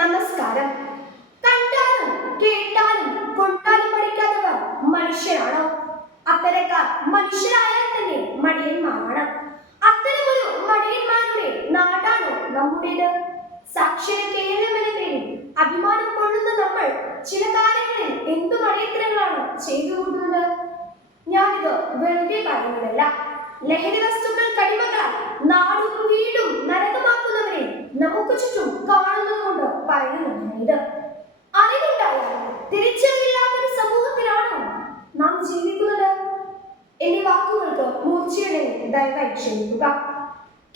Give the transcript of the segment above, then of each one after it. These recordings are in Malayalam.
നമസ്കാരം. കണ്ടാലും കേട്ടാലും കൊണ്ടാലും പഠിക്കാത്തവർ മനുഷ്യരാണോ. അത്തരക്കാർ മനുഷ്യരായാൽ തന്നെ മടിയന്മാരാണ്. അത്തരമൊരു മടിയന്മാരുടെ നാടാണോ നമ്മുടേത്? സാക്ഷര കേരളം അഭിമാനം കൊള്ളുന്ന നമ്മൾ ചില കാര്യങ്ങളിൽ എന്തു മടിയത്തരങ്ങളാണ് ചെയ്തു കൂട്ടുന്നത്? ഞാനിത് വെറുതെ പറയുന്നതല്ല. ലഹരി വസ്തുക്കൾ കടിമകളാൽ നാടും വീടും നരകമാക്കുന്നവരെ നമുക്ക് ചുറ്റും തിരിച്ചറിവില്ലാത്തൊരു സമൂഹത്തിലാണോ നാം ജീവിക്കുന്നത്? എന്റെ വാക്കുകൾക്ക് മൂർച്ചയുണ്ടെങ്കിൽ ദയവായി ക്ഷമിക്കുക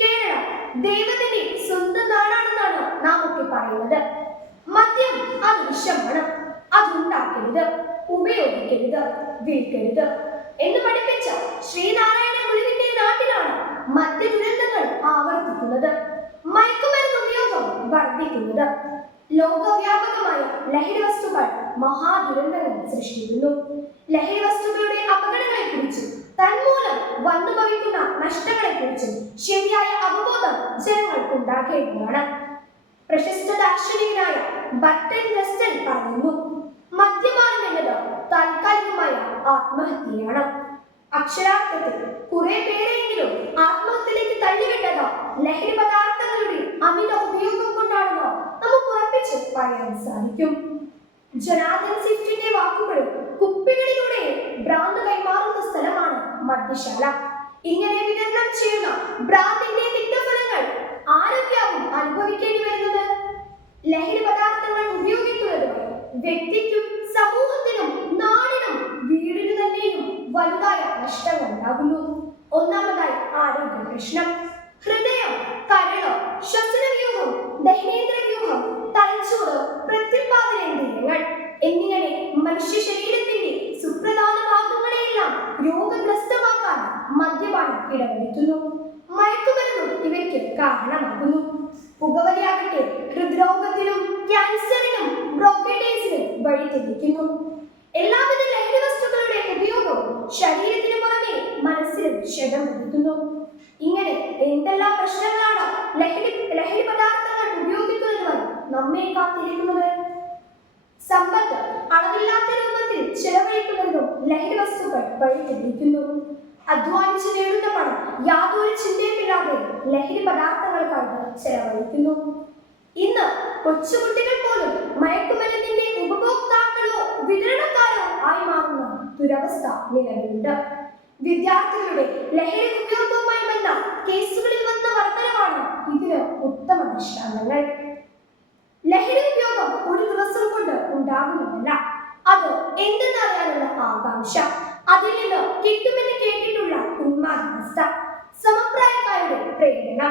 കേരളം ദൈവത്തിന്റെ സ്വന്തം നാടാണെന്നാണ് നാം ഒക്കെ പറയുന്നത്. മദ്യം അത് വിഷമാണ് അതുണ്ടാക്കരുത് ഉപയോഗിക്കരുത് വിൽക്കരുത്. എന്ന് പഠിപ്പിച്ച ശ്രീനാരായണ ഗുരുവിന്റെ നാട്ടിലാണ് മദ്യ ദുരന്തങ്ങൾ ആവർത്തിക്കുന്നത്. മയക്കുമരുന്ന് ഉപയോഗം വർദ്ധിക്കുന്നത്. ലോകവ്യാപകമായ ലഹരി വസ്തുക്കൾ മഹാദുരന്തങ്ങൾ സൃഷ്ടിക്കുന്നു. ലഹരി വസ്തുക്കളുടെ അപകടങ്ങളെ കുറിച്ചും തന്മൂലം വന്നു ഭവിക്കുന്ന നഷ്ടങ്ങളെക്കുറിച്ചും ശരിയായ അവബോധം ജനങ്ങൾക്കുണ്ടാക്കേണ്ടതാണ് പ്രശസ്ത ദാർശനികനായ ബട്ടൻ വെസ്റ്റൻ പറയുന്നു മദ്യപാനം എന്നത് താൽക്കാലികമായ ആത്മഹത്യയാണ്. അക്ഷരാർത്ഥത്തിൽ കുറെ പേരെങ്കിലും ആത്മഹത്യയിലേക്ക് തള്ളിവിട്ടത് ലഹരി പദാർത്ഥങ്ങളുടെ അമിത ഉപയോഗം കൊണ്ടാണെന്ന് നമുക്ക് ഉറപ്പിച്ച് പറയാൻ സാധിക്കും. ജനാർദ്ദൻ വാക്കുകളിൽ കുപ്പികളിലൂടെ ഭ്രാന്ത് കൈമാറുന്ന സ്ഥലമാണ് മദ്യശാല. ഇങ്ങനെ വിതരണം ചെയ്യുന്ന ഭ്രാന്തിന്റെ തിക്തഫലങ്ങൾ ആരൊക്കെയാവും അനുഭവിക്കേണ്ടി വരുന്നത്? ലഹരി പദാർത്ഥങ്ങൾ ഉപയോഗിക്കുന്നത് വ്യക്തിക്കും സമൂഹത്തിനും നാടിനും വീടിനു തന്നെയും വലുതായ നഷ്ടങ്ങൾ ഉണ്ടാകുന്നു ഒന്നാമതായി ആരോഗ്യ പ്രശ്നം. ഇടവരുത്തുന്നു. മയക്കുമരുന്നും ഇവയ്ക്ക് കാരണമാകുന്നു. പുകവലിയാകട്ടെ ഹൃദ്രോഗത്തിനും ക്യാൻസറിനും ബ്രോക്കേഡേസിനും വഴിതെളിക്കുന്നു എല്ലാവിധ ലഹരി വസ്തുക്കളുടെ ഉപയോഗം ശരീരത്തിന് പുറമെ മനസ്സിലും ക്ഷതം വരുത്തുന്നു ഇങ്ങനെ എന്തെല്ലാം പ്രശ്നങ്ങളാണ് ലഹരി ലഹരി പദാർത്ഥങ്ങൾ ഉപയോഗിക്കുന്നതുമായി നമ്മെ കാത്തിരിക്കുന്നത്? സമ്പത്ത് അളവില്ലാത്ത രൂപത്തിൽ ചെലവഴിക്കുന്നതും ലഹരി വസ്തുക്കൾ വഴി വഴിതെളിക്കുന്നു അധ്വാനിച്ച് നേടുന്ന പണം യാതൊരു ചിന്തയുമില്ലാതെ ലഹരി പദാർത്ഥങ്ങൾക്കാണ് ചെലവഴിക്കുന്നു. ഇന്ന് കൊച്ചുകുട്ടികൾ പോലും മയക്കുമരുന്നിന്റെ ഉപഭോക്താക്കളോ വിതരണക്കാരോ ആയി മാറുന്ന ദുരവസ്ഥ നിലവിലുണ്ട്. വിദ്യാർത്ഥികളുടെ ലഹരി ഉപയോഗവുമായി വന്ന കേസുകളിൽ വന്ന വർധനമാണ് ഇതിന് ഉത്തമ ദൃഷ്ടാന്തങ്ങൾ. ലഹരി ഉപയോഗം ഒരു ദിവസം കൊണ്ട് ഉണ്ടാകുന്നതല്ല. അത് എന്തെന്നറിയാനുള്ള ആകാംക്ഷ. അതിൽ നിന്ന് കിട്ടുമെന്ന് കേട്ടിട്ടുള്ള ഉന്മാദാവസ്ഥ സമപ്രായക്കാരുടെ പ്രേരണ.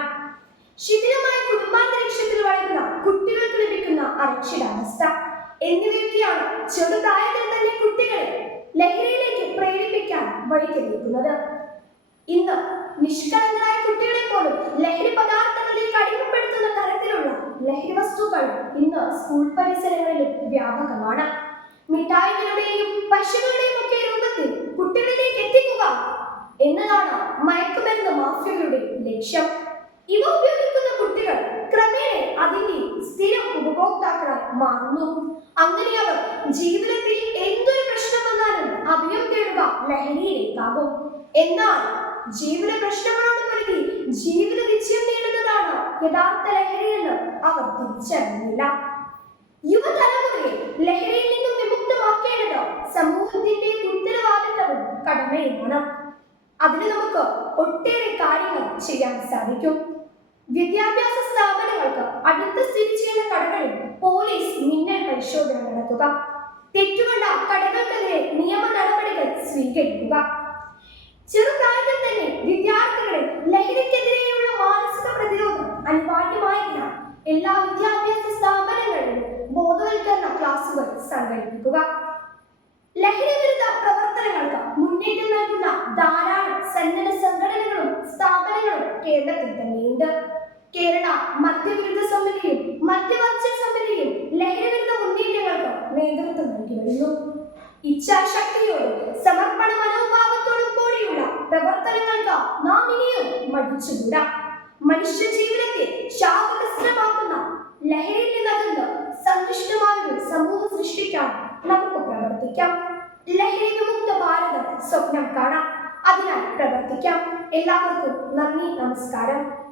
ശിഥിലമായ കുടുംബാന്തരീക്ഷത്തിൽ വളരുന്ന കുട്ടികൾക്ക് ലഭിക്കുന്ന അരക്ഷിതാവസ്ഥ എന്നിവയൊക്കെയാണ് ചെറുപ്രായത്തിൽ തന്നെ കുട്ടികളെ ലഹരിയിലേക്ക് പ്രേരിപ്പിക്കാൻ വഴി തെളിയിക്കുന്നത് ഇന്ന് നിഷ്കളങ്കരായ കുട്ടികളെ പോലും ലഹരി പദാർത്ഥങ്ങളിലേക്ക് അടിമപ്പെടുത്തുന്ന തരത്തിലുള്ള ലഹരി വസ്തുക്കൾ ഇന്ന് സ്കൂൾ പരിസരങ്ങളിലും വ്യാപകമാണ്. മിഠായികളുടെയും പശുക്കളുടെയും ഒക്കെ രൂപത്തിൽ കുട്ടികളിലേക്ക് എത്തിക്കുക എന്നതാണ് മയക്കുമരുന്ന് മാഫിയകളുടെ ലക്ഷ്യം. ഇവ ഉപയോഗിക്കുന്ന കുട്ടികൾ ക്രമേണ അതിന്റെ സ്ഥിരം ഉപഭോക്താക്കളായി മാറുന്നു. അങ്ങനെ അവർ ജീവിതത്തിൽ എന്തൊരു പ്രശ്നം വന്നാലും അഭയം തേടുക ലഹരിയിലേക്കാകും. എന്നാൽ ജീവിത പ്രശ്നങ്ങളോട് പൊരുതി ജീവിത വിജയം നേടുന്നതാണ് യഥാർത്ഥ ലഹരിയെന്ന് അവർ തിരിച്ചറിഞ്ഞില്ല യുവതലമുറയെ ലഹരിയിൽ നിന്നും വിമുക്തമാക്കേണ്ടത് സമൂഹത്തിന്റെ ഉത്തരവാദിത്തവും കടമയുമാണ്. അതിന് നമുക്ക് ഒട്ടേറെ കാര്യങ്ങൾ ചെയ്യാൻ സാധിക്കും. വിദ്യാഭ്യാസ സ്ഥാപനങ്ങൾക്ക് അടുത്ത സ്ഥിതി ചെയ്യുന്ന കടകളിൽ പോലീസ് മിന്നൽ പരിശോധന നടത്തുക. തെറ്റുകണ്ട കടകൾക്കെതിരെ നിയമ നടപടികൾ സ്വീകരിക്കുക. ചെറുപ്രായത്തിൽ തന്നെ വിദ്യാർത്ഥികളെ ലഹരിക്കെതിരെയുള്ള മാനസിക പ്രതിരോധം അനിവാര്യമായില്ല എല്ലാ വിദ്യാഭ്യാസ സ്ഥാപനങ്ങളിലും ബോധവൽക്കരണ ക്ലാസുകൾ സംഘടിപ്പിക്കുക. ലഹരി വിരുദ്ധ പ്രവർത്തനങ്ങൾക്ക് മുന്നേറ്റം നൽകുന്ന ധാരാളം സന്നദ്ധ സംഘടനകളും സ്ഥാപനങ്ങളും കേരളത്തിൽ തന്നെയുണ്ട് കേരള മദ്യവിരുദ്ധ സമിതിയും മദ്യവർജ സമിതിയും ലഹരിവിരുദ്ധ മുന്നേറ്റങ്ങൾക്ക് നേതൃത്വം നൽകി വരുന്നു ഇച്ഛാശക്തിയോടും സമർപ്പണ മനോഭാവത്തോടും കൂടിയുള്ള പ്രവർത്തനങ്ങൾക്ക് നാം ഇനിയും മടിച്ചുകൂടാ. മനുഷ്യ ജീവിതത്തെ ശാപഗ്രസ്തമാക്കുന്ന ലഹരിയിൽ നിന്നകന്ന് പ്രവർത്തിക്കാം. ലഹരി വിമുക്ത ഭാരതം സ്വപ്നം കാണാം. അതിനാൽ പ്രവർത്തിക്കാം. എല്ലാവർക്കും നന്ദി നമസ്കാരം.